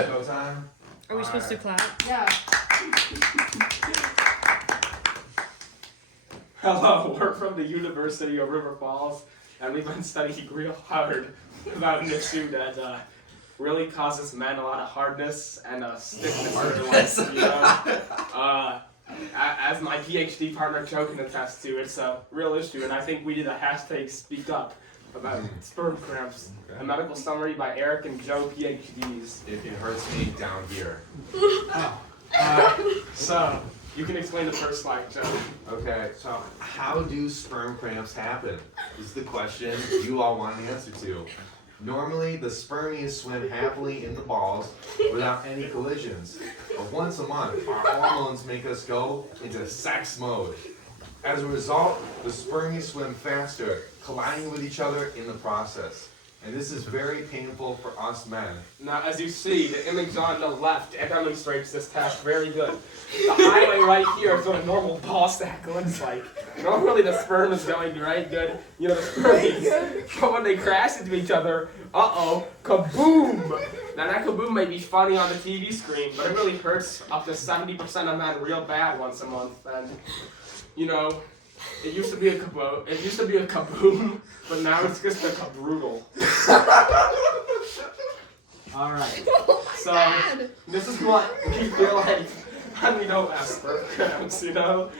right, go time. Are we supposed to clap? Yeah. Hello, we're from the University of River Falls, and we've been studying real hard about an issue that really causes men a lot of hardness and stiffness in their life, you know? As my PhD partner Joe can attest to, it's a real issue, and I think we did a hashtag speak up about sperm cramps. A medical summary by Eric and Joe, PhDs. It hurts me down here. So, you can explain the first slide, Joe. Okay, so how do sperm cramps happen? This is the question you all want an answer to. Normally, the spermies swim happily in the balls without any collisions. But once a month, our hormones make us go into sex mode. As a result, the spermies swim faster, colliding with each other in the process. And this is very painful for us men. Now, as you see, the image on the left demonstrates this task very good. The highlight right here is what a normal ball sack looks like. Normally the sperm is going right good. You know, the spermies, but when they crash into each other, kaboom! Now that kaboom may be funny on the TV screen, but it really hurts up to 70% of men real bad once a month. And, you know, it used to be a kaboom, but now it's just a kabroodle. Alright, so this is what we feel like when we don't have sperm cramps, you know?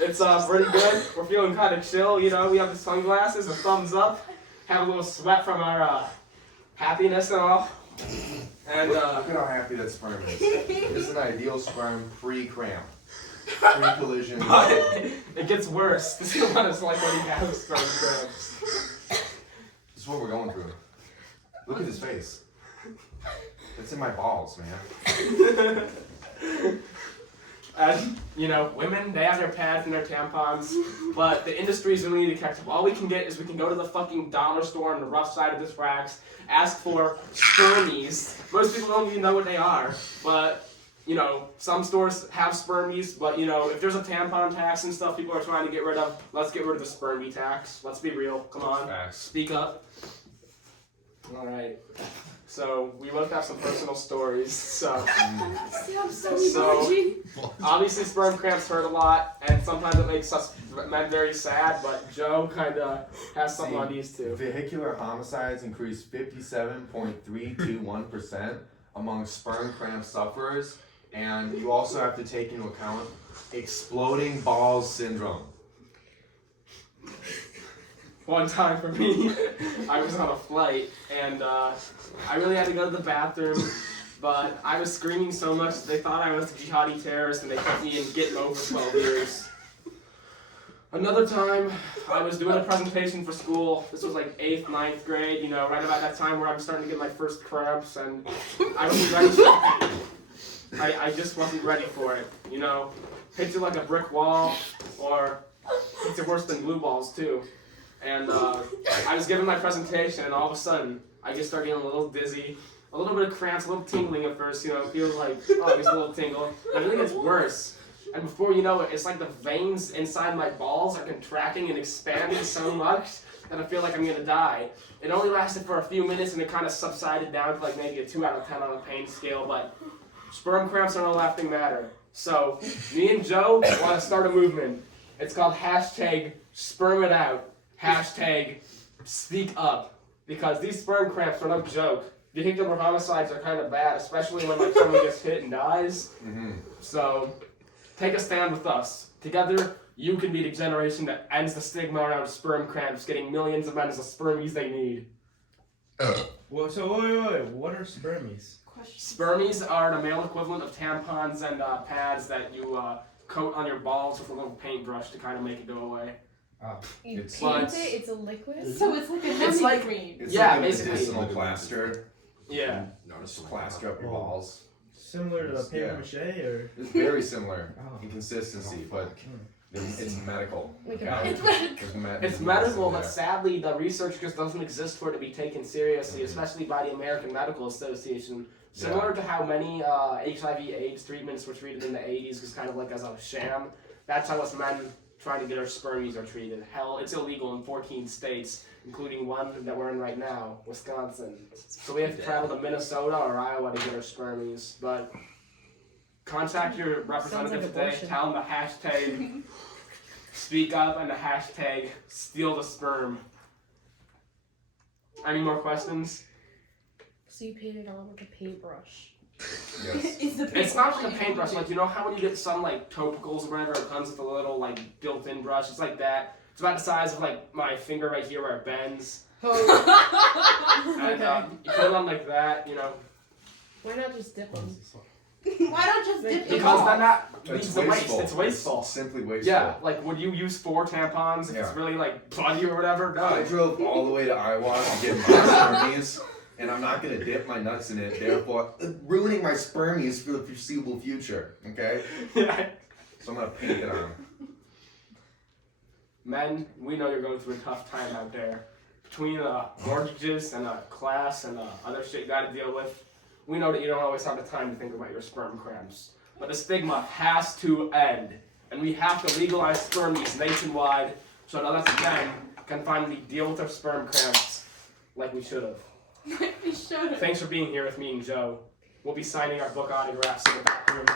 It's pretty good. We're feeling kind of chill, you know? We have the sunglasses, a thumbs up, have a little sweat from our happiness and all. And Look at how happy that sperm is. This is an ideal sperm pre-cramp. Pre-collision. It gets worse. This is what it's like when you have sperm cramps. This is what we're going through. Look at his face. It's in my balls, man. And, you know, women, they have their pads and their tampons, but the industries really need to catch up. All we can get is we can go to the fucking dollar store on the rough side of this racks, ask for spermies. Most people don't even know what they are, but, you know, some stores have spermies, but, you know, if there's a tampon tax and stuff people are trying to get rid of, let's get rid of the spermie tax. Let's be real. Come on. Facts. Speak up. Alright. So, we both have some personal stories, so obviously sperm cramps hurt a lot, and sometimes it makes us men very sad, but Joe kinda has something on these two. Vehicular homicides increased 57.321% among sperm cramp sufferers, and you also have to take into account exploding balls syndrome. One time for me, I was on a flight, and I really had to go to the bathroom, but I was screaming so much they thought I was a jihadi terrorist, and they put me in Gitmo for 12 years. Another time, I was doing a presentation for school. This was like 8th, 9th grade, you know, right about that time where I was starting to get my first cramps, and I wasn't ready for it. I just wasn't ready for it, you know. Hits you like a brick wall, or hits you worse than blue balls, too. And I was giving my presentation, and all of a sudden, I just started getting a little dizzy, a little bit of cramps, a little tingling at first, you know, it feels like, oh, just a little tingle. And I think it's worse. And before you know it, it's like the veins inside my balls are contracting and expanding so much that I feel like I'm gonna die. It only lasted for a few minutes, and it kind of subsided down to like maybe a 2 out of 10 on the pain scale, but sperm cramps are no laughing matter. So, me and Joe want to start a movement. It's called hashtag sperm it out. Hashtag speak up, because these sperm cramps are no joke. Vehicular homicides are kind of bad, especially when like someone gets hit and dies. So take a stand with us. Together, you can be the generation that ends the stigma around sperm cramps, getting millions of men as the spermies they need. Well, so wait, what are spermies? Spermies are the male equivalent of tampons and pads that you coat on your balls with a little paintbrush to kind of make it go away. You It's paint like- it, it's a liquid. So it's like a It's heavy like- cream. It's Yeah, like a basically. medicinal plaster. Yeah. Just plaster up your balls. Similar to paper mache, or? It's very similar Oh. in consistency, but it's medical. Like okay? It's medical, but sadly the research just doesn't exist for it to be taken seriously, especially by the American Medical Association. Similar to how many HIV/AIDS treatments were treated in the 80s, just kind of like as a sham. That's how us men trying to get our spermies are treated. Hell, it's illegal in 14 states. including one that we're in right now, Wisconsin. So we have to travel to Minnesota or Iowa to get our spermies. But contact your representative like today. abortion. Tell them the hashtag speak up and the hashtag steal the sperm. Any more questions? So you painted it on with a paintbrush. Yes. It's not like a paintbrush. Like, you know how when you get some like topicals or whatever, it comes with a little like built-in brush. It's like that. It's about the size of like my finger right here where it bends. Oh. And Okay. you put it on like that, you know. Why not just dip them? Why not just dip it Because then off? that leaves the waste. It's wasteful. It's simply wasteful. Yeah, like would you use 4 tampons if it's really like bloody or whatever? No, I No. drove all the way to Iowa to get my spermies, and I'm not gonna dip my nuts in it, therefore ruining my spermies for the foreseeable future. Okay? Yeah. So I'm gonna paint it on. Men, we know you're going through a tough time out there. Between mortgages and class and other shit you gotta deal with, we know that you don't always have the time to think about your sperm cramps. But the stigma has to end. And we have to legalize sperm use nationwide so that us men can finally deal with our sperm cramps like we should have. We should have. Thanks for being here with me and Joe. We'll be signing our book autographs in the back room.